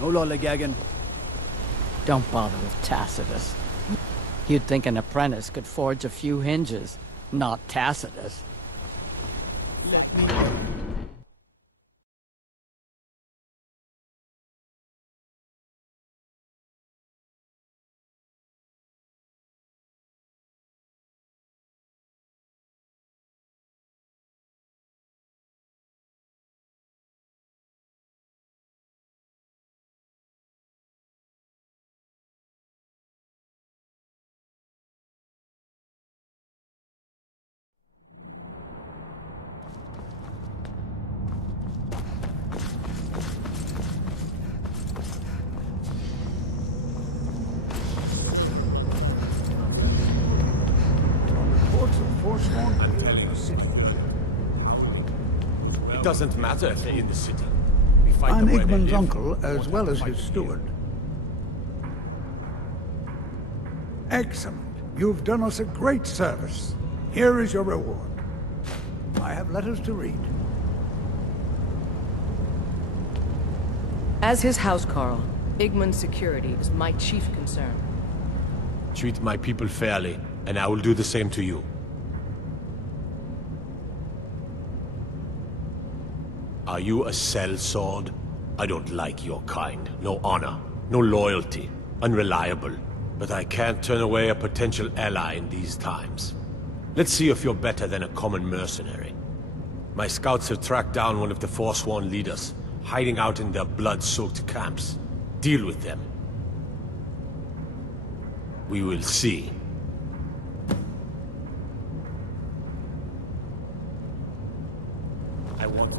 No lollygagging. Don't bother with Tacitus. You'd think an apprentice could forge a few hinges, not Tacitus. Let me... It doesn't matter if they're in the city. We find I'm them where they Igman's live. uncle, as well as his steward. Excellent. You've done us a great service. Here is your reward. I have letters to read. As his housecarl, Igman's security is my chief concern. Treat my people fairly, and I will do the same to you. Are you a sellsword? I don't like your kind. No honor, no loyalty, unreliable. But I can't turn away a potential ally in these times. Let's see if you're better than a common mercenary. My scouts have tracked down one of the Forsworn leaders, hiding out in their blood-soaked camps. Deal with them. We will see. I want...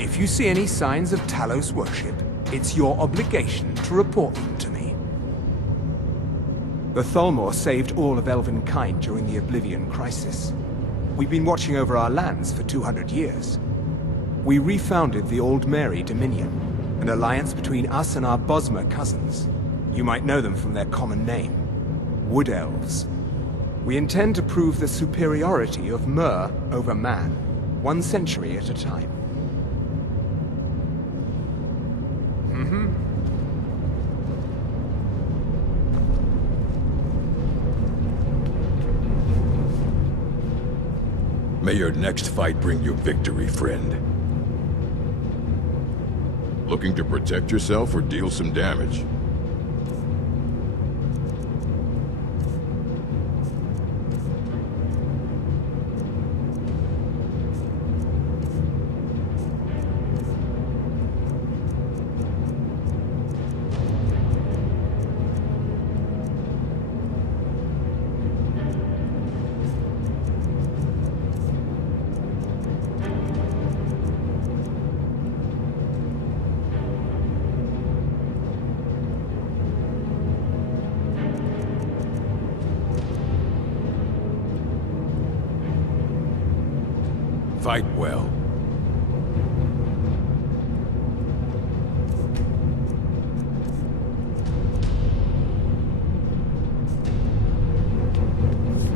If you see any signs of Talos worship, it's your obligation to report them to me. The Thalmor saved all of Elvenkind during the Oblivion Crisis. We've been watching over our lands for 200 years. We refounded the Old Mary Dominion, an alliance between us and our Bosmer cousins. You might know them from their common name, Wood Elves. We intend to prove the superiority of Mer over man, 1 century at a time. May your next fight bring you victory, friend. Looking to protect yourself or deal some damage? Fight well.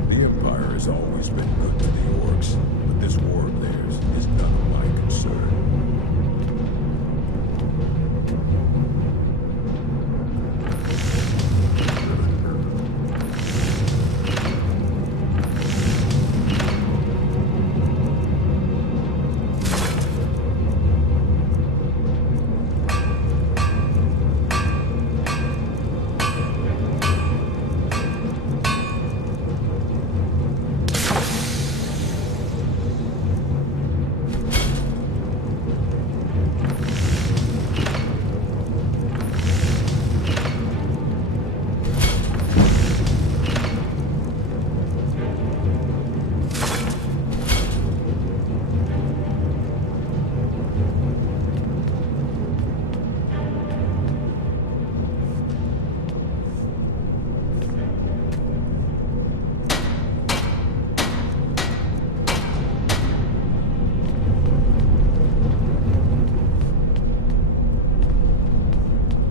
The Empire has always been good to the orcs, but this war of theirs is none of my concern.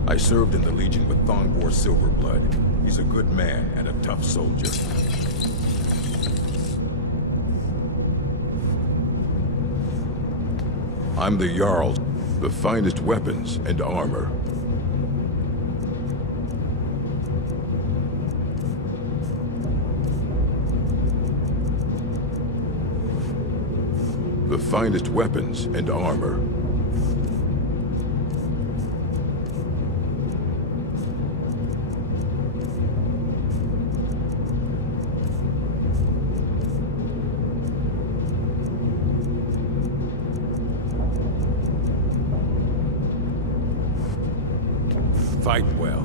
I served in the Legion with Thongvor Silverblood. He's a good man and a tough soldier. I'm the Jarl. The finest weapons and armor. The finest weapons and armor. Fight well.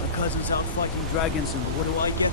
My cousin's out fighting dragons, and what do I get?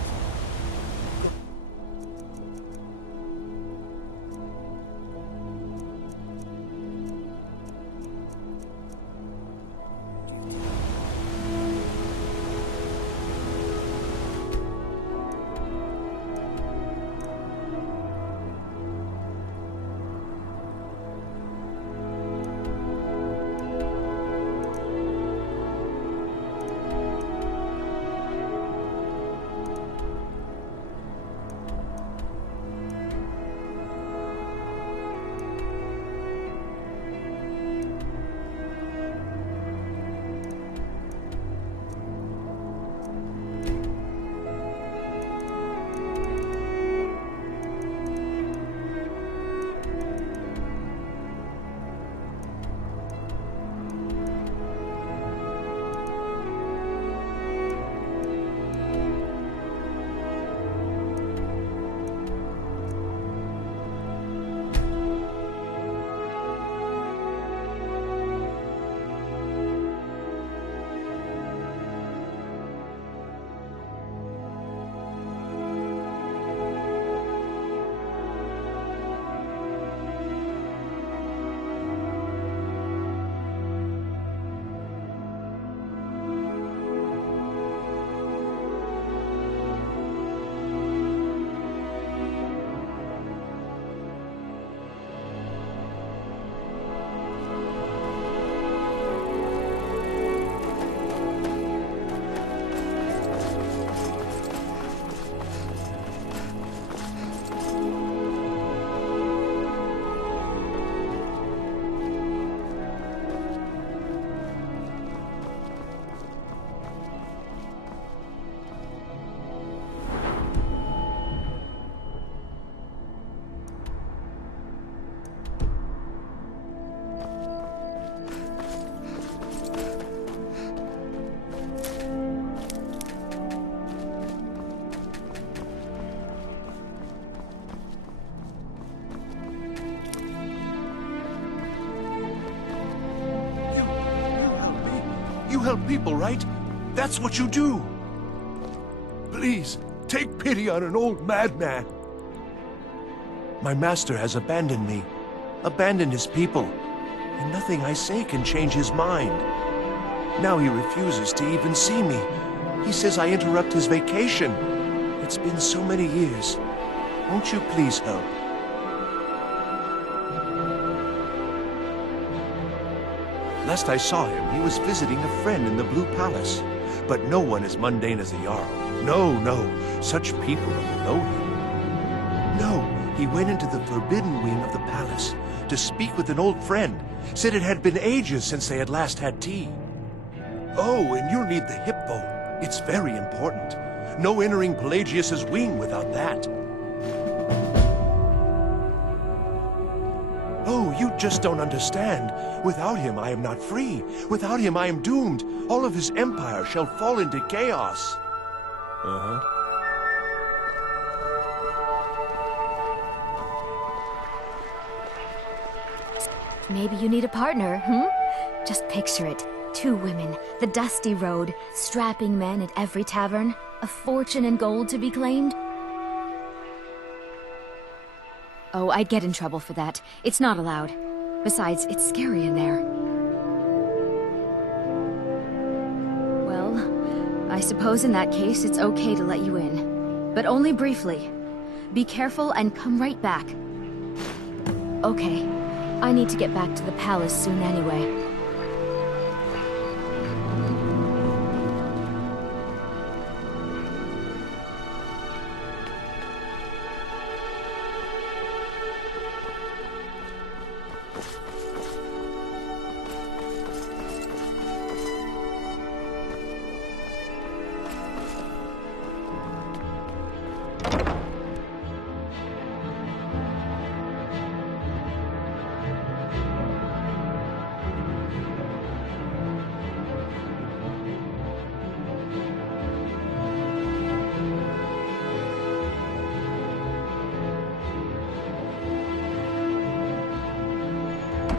You help people, right? That's what you do. Please, take pity on an old madman. My master has abandoned me, abandoned his people, and nothing I say can change his mind. Now he refuses to even see me. He says I interrupt his vacation. It's been so many years. Won't you please help? Last I saw him, he was visiting a friend in the Blue Palace. But no one as mundane as a Jarl. No, no. Such people are below him. No, he went into the forbidden wing of the palace to speak with an old friend. Said it had been ages since they had last had tea. Oh, and you'll need the hip bone. It's very important. No entering Pelagius's wing without that. Oh, you just don't understand. Without him, I am not free. Without him, I am doomed. All of his empire shall fall into chaos. Maybe you need a partner, hmm? Just picture it. 2 women, the dusty road, strapping men at every tavern, a fortune in gold to be claimed. Oh, I'd get in trouble for that. It's not allowed. Besides, it's scary in there. Well, I suppose in that case it's okay to let you in. But only briefly. Be careful and come right back. Okay. I need to get back to the palace soon anyway.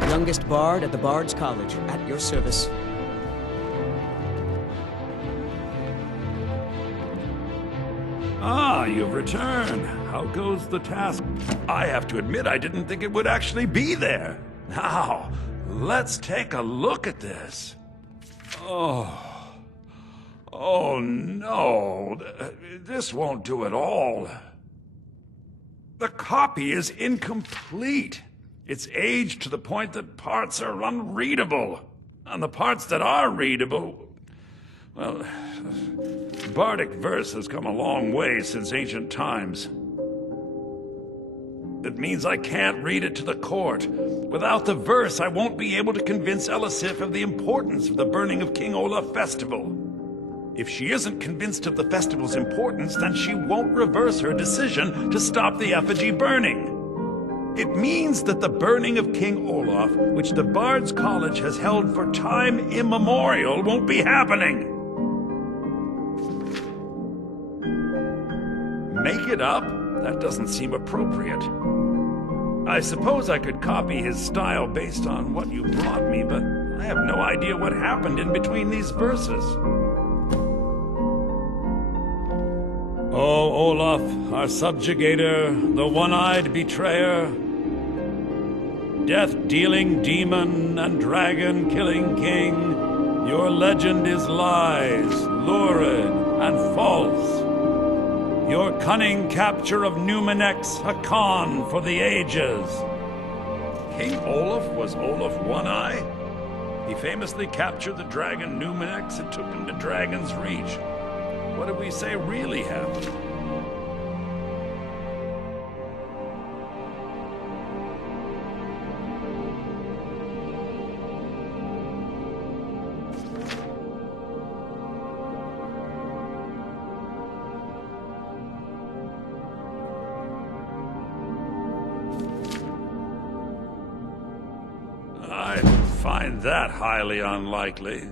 Youngest bard at the Bard's College, at your service. Ah, you've returned. How goes the task? I have to admit, I didn't think it would actually be there. Now, let's take a look at this. Oh. Oh, no. This won't do at all. The copy is incomplete. It's aged to the point that parts are unreadable. And the parts that are readable, well, bardic verse has come a long way since ancient times. It means I can't read it to the court. Without the verse, I won't be able to convince Elisif of the importance of the burning of King Olaf festival. If she isn't convinced of the festival's importance, then she won't reverse her decision to stop the effigy burning. It means that the burning of King Olaf, which the Bard's College has held for time immemorial, won't be happening. Make it up? That doesn't seem appropriate. I suppose I could copy his style based on what you brought me, but I have no idea what happened in between these verses. O Olaf, our subjugator, the one-eyed betrayer, death-dealing demon and dragon-killing king, your legend is lies, lurid and false. Your cunning capture of Numenex, a con for the ages. King Olaf was Olaf One-Eye? He famously captured the dragon Numenex and took him to Dragon's Reach. What did we say really happened? I find that highly unlikely,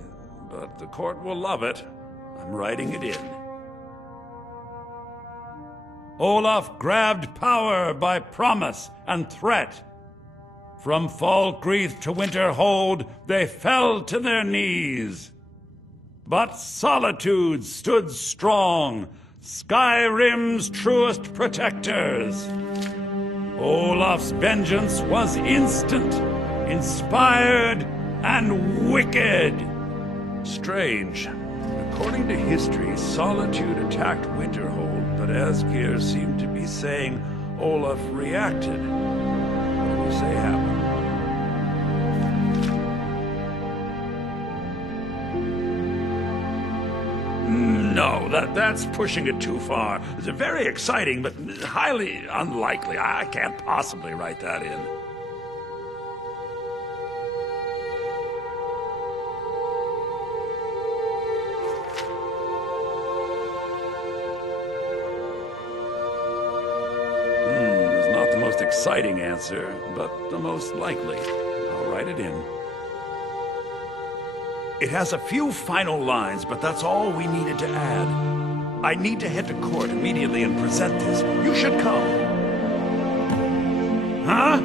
but the court will love it. I'm writing it in. Olaf grabbed power by promise and threat. From Falkreath to Winterhold, they fell to their knees. But Solitude stood strong, Skyrim's truest protectors. Olaf's vengeance was instant, inspired, and wicked. Strange. According to history, Solitude attacked Winterhold, but Asgeir seemed to be saying Olaf reacted. What did he say happened? No, that's pushing it too far. It's very exciting, but highly unlikely. I can't possibly write that in. Exciting answer, but the most likely. I'll write it in. It has a few final lines, but that's all we needed to add. I need to head to court immediately and present this. You should come. Huh?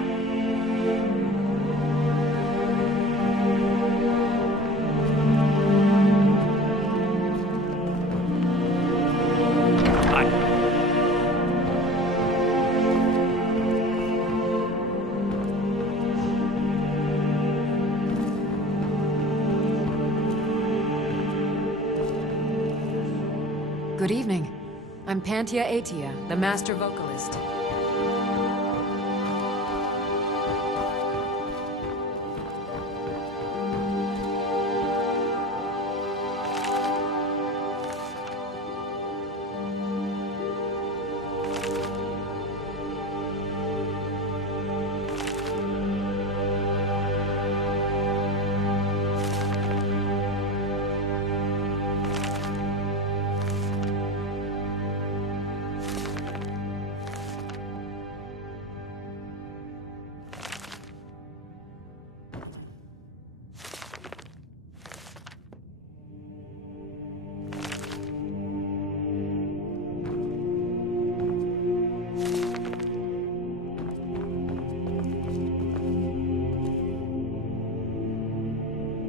Good evening. I'm Pantia Atia, the master vocalist.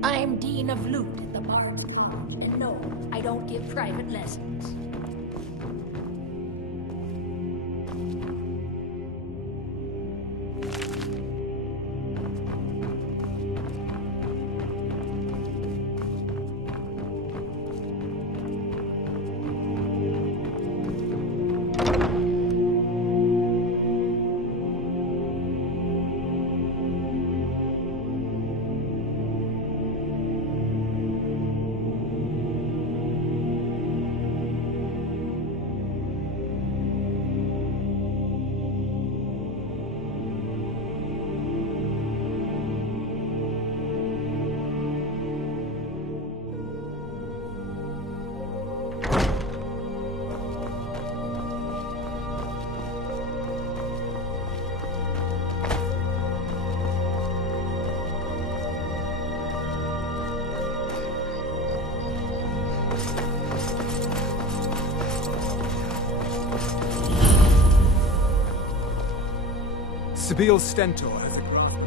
I'm Dean of Lute at the Bard's College, and no, I don't give private lessons. Sibyl Stentor has a grasp.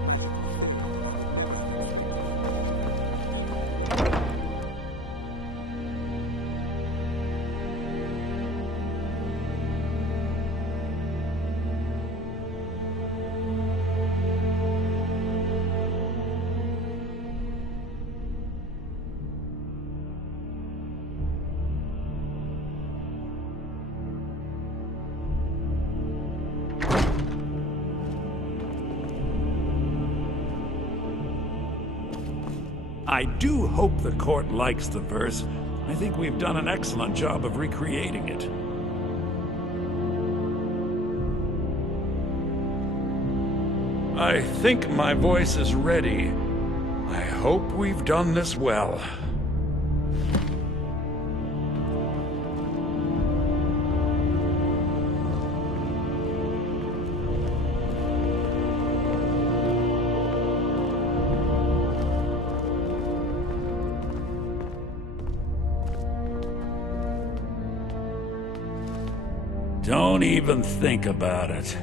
I do hope the court likes the verse. I think we've done an excellent job of recreating it. I think my voice is ready. I hope we've done this well. Don't even think about it.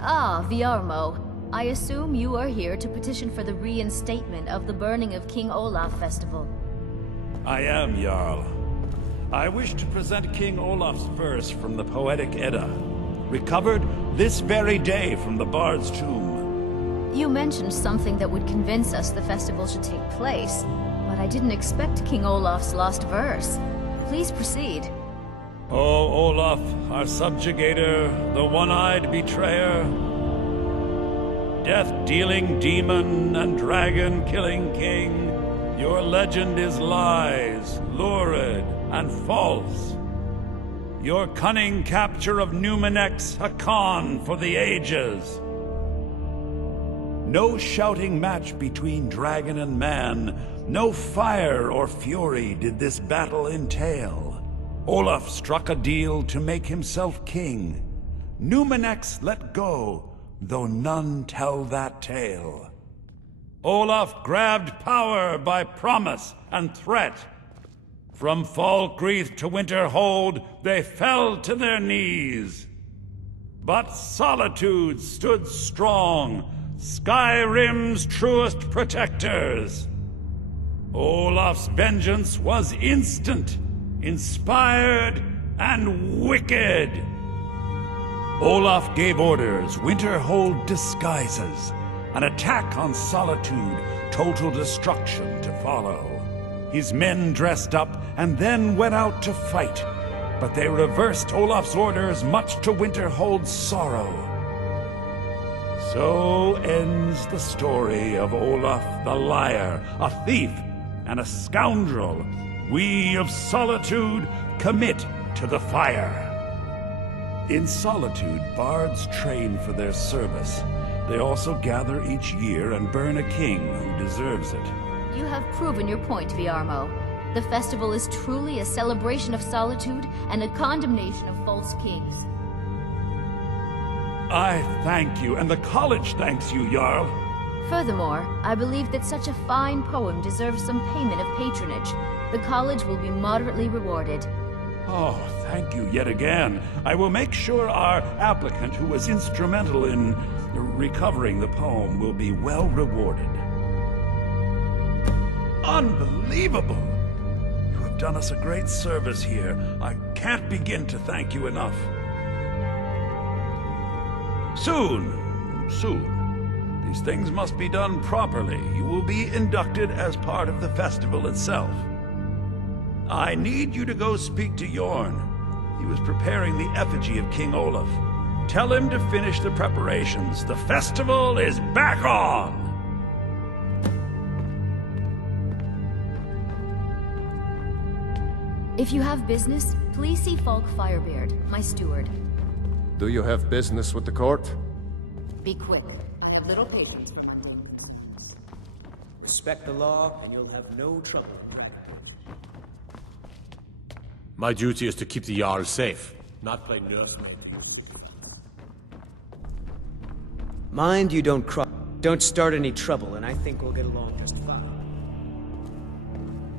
Ah, Viarmo. I assume you are here to petition for the reinstatement of the burning of King Olaf Festival. I am, Jarl. I wish to present King Olaf's verse from the Poetic Edda, recovered this very day from the Bard's tomb. You mentioned something that would convince us the festival should take place, but I didn't expect King Olaf's lost verse. Please proceed. O Olaf, our subjugator, the one-eyed betrayer, death-dealing demon and dragon-killing king, your legend is lies, lurid, and false. Your cunning capture of Numenex, a con for the ages. No shouting match between dragon and man, no fire or fury did this battle entail. Olaf struck a deal to make himself king. Numenex let go, though none tell that tale. Olaf grabbed power by promise and threat. From Falkreath to Winterhold, they fell to their knees. But Solitude stood strong, Skyrim's truest protectors. Olaf's vengeance was instant, inspired, and wicked. Olaf gave orders, Winterhold disguises, an attack on Solitude, total destruction to follow. His men dressed up and then went out to fight, but they reversed Olaf's orders, much to Winterhold's sorrow. So ends the story of Olaf the Liar, a thief and a scoundrel. We of Solitude commit to the fire. In Solitude, bards train for their service. They also gather each year and burn a king who deserves it. You have proven your point, Viarmo. The festival is truly a celebration of solitude and a condemnation of false kings. I thank you, and the college thanks you, Jarl. Furthermore, I believe that such a fine poem deserves some payment of patronage. The college will be moderately rewarded. Oh, thank you yet again. I will make sure our applicant, who was instrumental in recovering the poem, will be well rewarded. Unbelievable! You have done us a great service here. I can't begin to thank you enough. Soon. These things must be done properly. You will be inducted as part of the festival itself. I need you to go speak to Yorn. He was preparing the effigy of King Olaf. Tell him to finish the preparations. The festival is back on! If you have business, please see Falk Firebeard, my steward. Do you have business with the court? Be quick. A little patience for my neighbors. Respect the law, and you'll have no trouble. My duty is to keep the Jarl safe, not play nursemaid. Mind you don't don't start any trouble, and I think we'll get along just fine.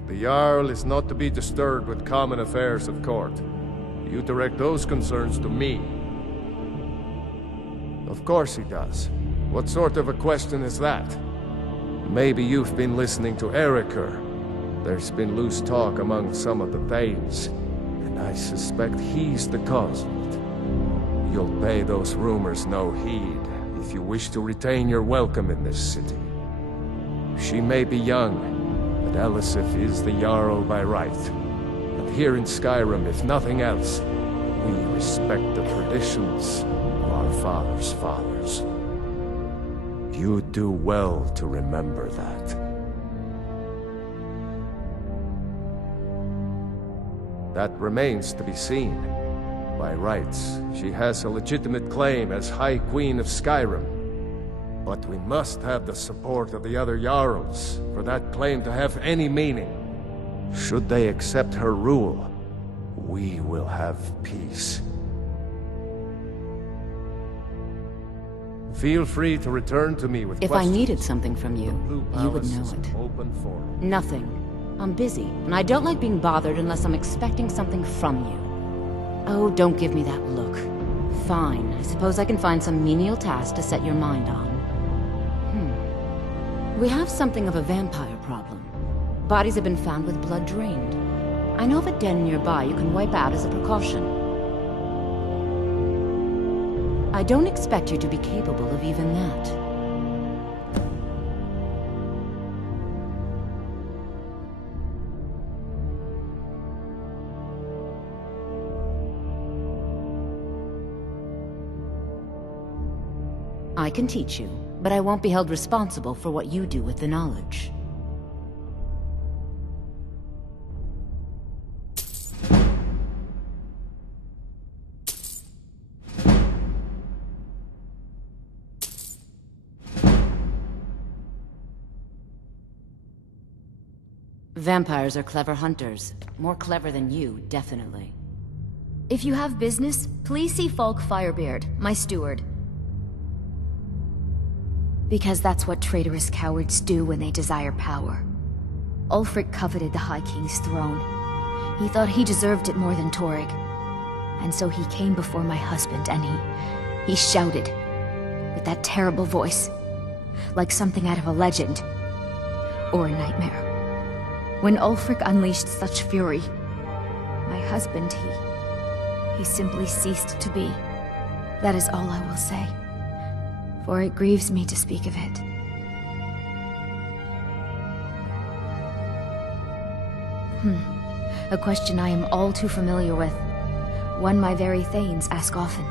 The Jarl is not to be disturbed with common affairs of court. You direct those concerns to me. Of course he does. What sort of a question is that? Maybe you've been listening to Eriker. There's been loose talk among some of the Thanes, and I suspect he's the cause of it. You'll pay those rumors no heed if you wish to retain your welcome in this city. She may be young, but Elisif is the Jarl by right. And here in Skyrim, if nothing else, we respect the traditions of our fathers' fathers. You do well to remember that. That remains to be seen. By rights, she has a legitimate claim as High Queen of Skyrim. But we must have the support of the other Jarls for that claim to have any meaning. Should they accept her rule, we will have peace. Feel free to return to me with questions. If I needed something from you, you would know it. Open for Nothing. I'm busy, and I don't like being bothered unless I'm expecting something from you. Oh, don't give me that look. Fine, I suppose I can find some menial task to set your mind on. We have something of a vampire problem. Bodies have been found with blood drained. I know of a den nearby you can wipe out as a precaution. I don't expect you to be capable of even that. I can teach you, but I won't be held responsible for what you do with the knowledge. Vampires are clever hunters. More clever than you, definitely. If you have business, please see Falk Firebeard, my steward. Because that's what traitorous cowards do when they desire power. Ulfric coveted the High King's throne. He thought he deserved it more than Torrig. And so he came before my husband and he shouted, with that terrible voice, like something out of a legend, or a nightmare. When Ulfric unleashed such fury, my husband, he simply ceased to be. That is all I will say, for it grieves me to speak of it. A question I am all too familiar with. One my very Thanes ask often.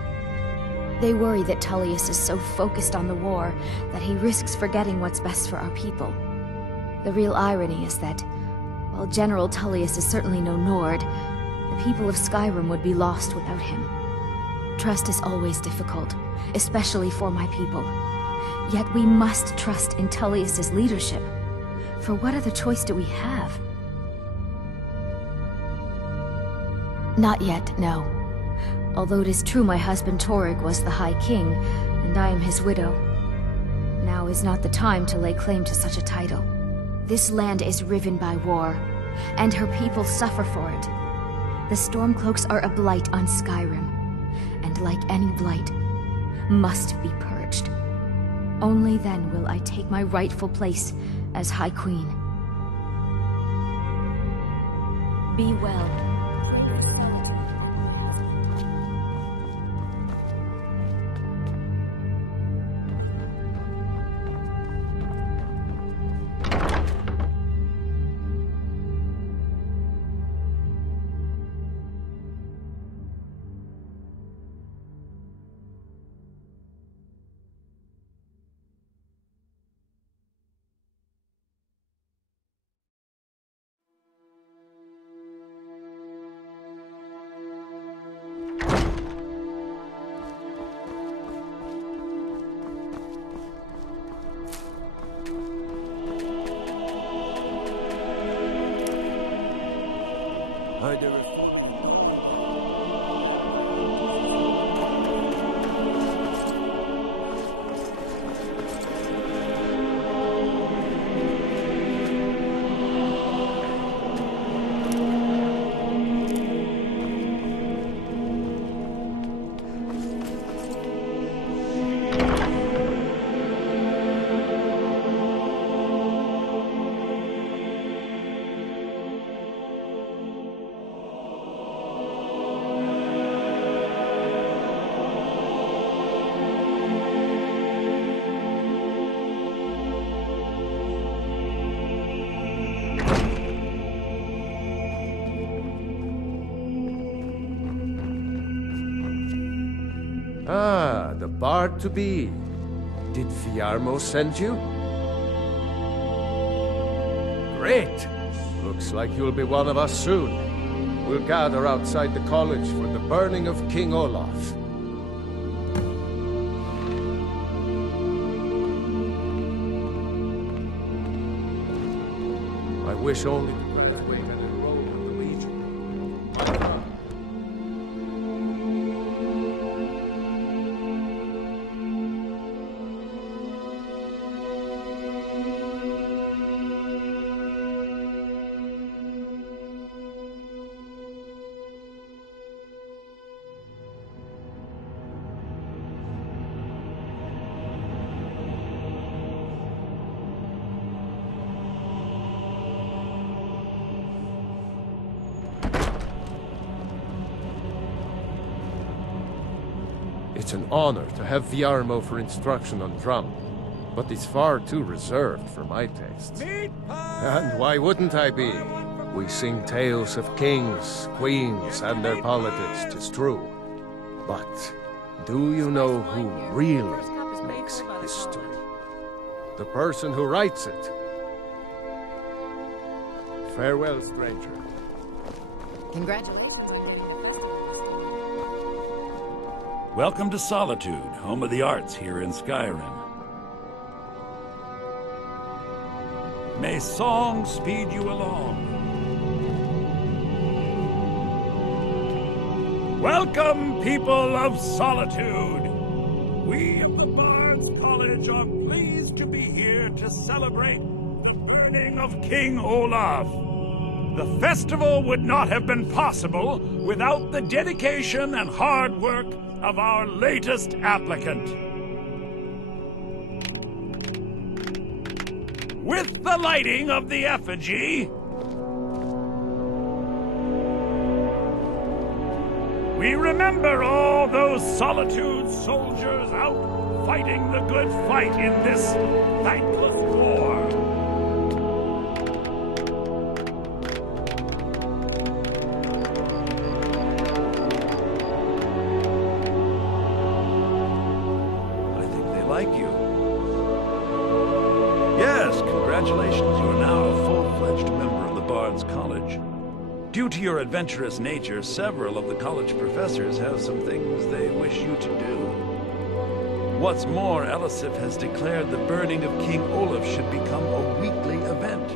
They worry that Tullius is so focused on the war that he risks forgetting what's best for our people. The real irony is that, while General Tullius is certainly no Nord, the people of Skyrim would be lost without him. Trust is always difficult, especially for my people. Yet we must trust in Tullius's leadership. For what other choice do we have? Not yet, no. Although it is true my husband Torrig was the High King, and I am his widow. Now is not the time to lay claim to such a title. This land is riven by war, and her people suffer for it. The Stormcloaks are a blight on Skyrim, and like any blight, must be purged. Only then will I take my rightful place as High Queen. Be well. Ah, the bard to be. Did Fiarmo send you? Great! Looks like you'll be one of us soon. We'll gather outside the college for the burning of King Olaf. I wish only to graduate and enroll with the Legion. It's an honor to have Viarmo for instruction on drum, but he's far too reserved for my tastes. And why wouldn't I be? We sing tales of kings, queens, and their politics, 'tis true. But do you know who really makes history? The person who writes it. Farewell, stranger. Congratulations. Welcome to Solitude, home of the arts here in Skyrim. May song speed you along. Welcome, people of Solitude! We of the Bards College are pleased to be here to celebrate the burning of King Olaf. The festival would not have been possible without the dedication and hard work of our latest applicant. With the lighting of the effigy, We remember all those Solitude soldiers out fighting the good fight in this thankless war. I think they like you. Yes, congratulations. You are now a full-fledged member of the Bard's College. Due to your adventurous nature, several of the college professors have some things they wish you to do. What's more, Elisif has declared the burning of King Olaf should become a weekly event.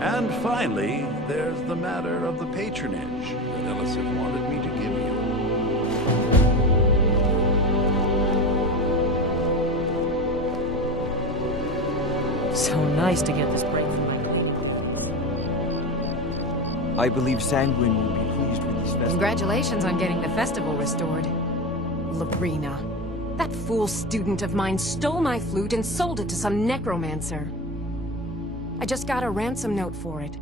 And finally, there's the matter of the patronage that Elisif wanted me to give you. So nice to get this break from my clean. I believe Sanguine will be pleased with this festival. Congratulations on getting the festival restored. Lorena. That fool student of mine stole my flute and sold it to some necromancer. I just got a ransom note for it.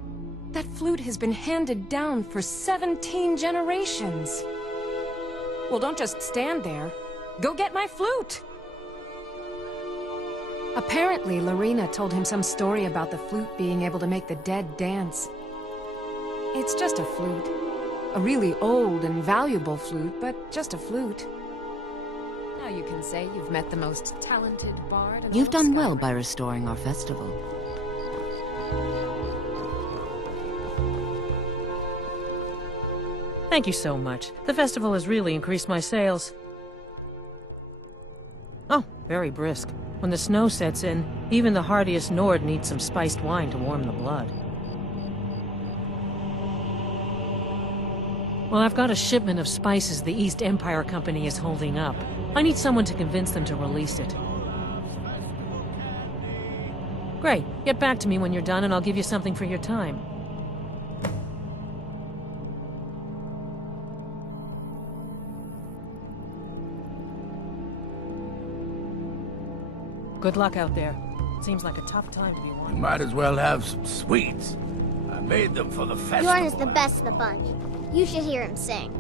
That flute has been handed down for 17 generations. Well, don't just stand there. Go get my flute! Apparently, Lorena told him some story about the flute being able to make the dead dance. It's just a flute. A really old and valuable flute, but just a flute. Now you can say you've met the most talented bard in You've all done Skyrim. well by restoring our festival. Thank you so much. The festival has really increased my sales. Oh, very brisk. When the snow sets in, even the hardiest Nord needs some spiced wine to warm the blood. Well, I've got a shipment of spices the East Empire Company is holding up. I need someone to convince them to release it. Great. Get back to me when you're done and I'll give you something for your time. Good luck out there. Seems like a tough time to be one. You might as well have some sweets. I made them for the festival. Yorn is the best of the bunch. You should hear him sing.